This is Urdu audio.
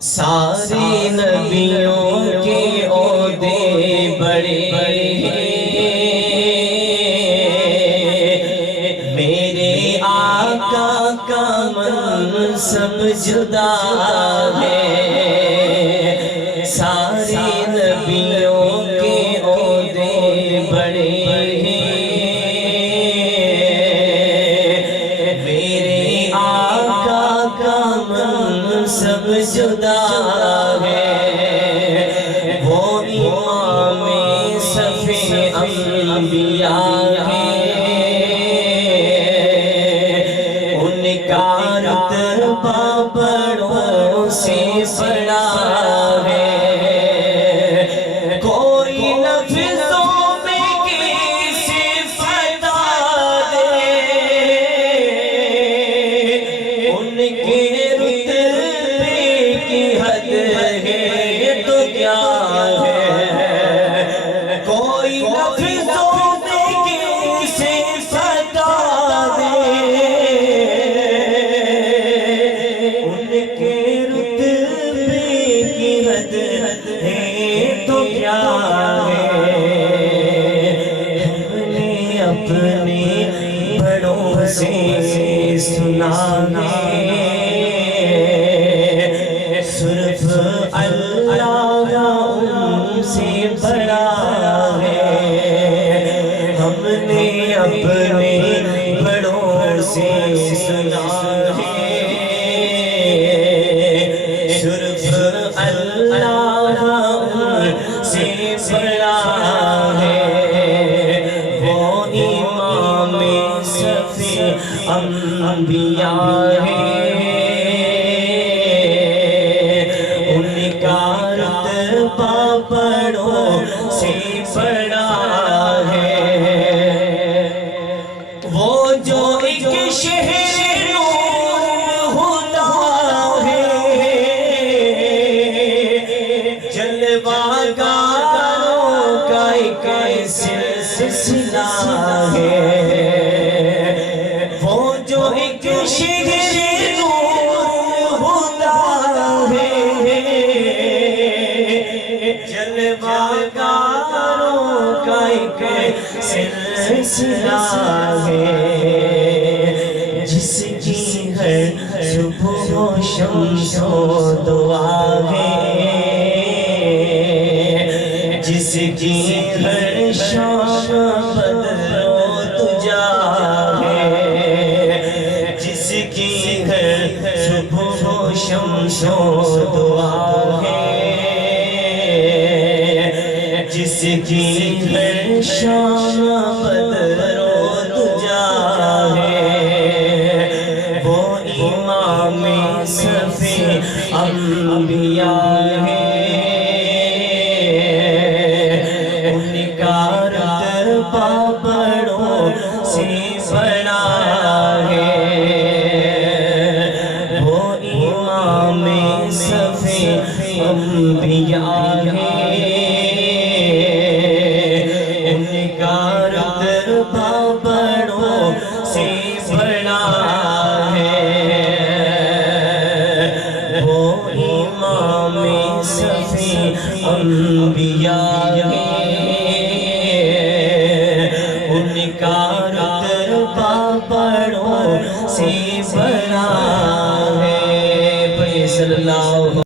سارے نبیوں کے عہدے بڑے ہیں، میرے آقا کا منصب جدا ہے۔ سارے نبیوں کے عہدے بڑے ہیں، میرے آقا کا منصب جدا ہے۔ وہ امام صف انبیاء ہیں، ان کا رتبہ بڑوں سے بڑا ہے۔ کوئی لفظوں میں کسی بتا دے، ان کے رتبے کی حد ہے تو کیا ہے۔ کوئی لفظوں میں کسی بتا دے، ان کے رتبے کی حد ہے تو کیا ہے۔ ہم نے اپنے بڑوں سے سنا ہے، صرف اللہ ان سے بڑا ہے۔ ہم نے اپنے بڑوں سے سنا ہے، صرف اللہ ان سے بڑا ہے۔ وہ امام صف انبیاء ہیں، ان کا رتبہ بڑوں سے بڑا ہے۔ وہ جو ایک شہر نور ہوتا ہے، جلوہ گاروں کا ایک سلسلہ ہے۔ وہ جو ایک شہر نور ہوتا ہے، جلوہ گاروں کا ایک سلسلہ ہے۔ جس کی ہر صبح و شمس و دعا ہے، جس کی ہر شام بدر و تجا ہے، جس کی ہر صبح و شمس و دعا ہے، جس کی ہر شام بدر و تجا ہے۔ وہ امام صف انبیاء ہیں، ان کا رتبہ بڑوں سے بڑا ہے۔ وہ امام صف انبیاء ہیں، ان کا رتبہ بڑوں سے بڑا ہے۔ وہ امام صف انبیاء ہیں، ان کا رتبہ بڑوں سے بڑا ہے۔ صلی اللہ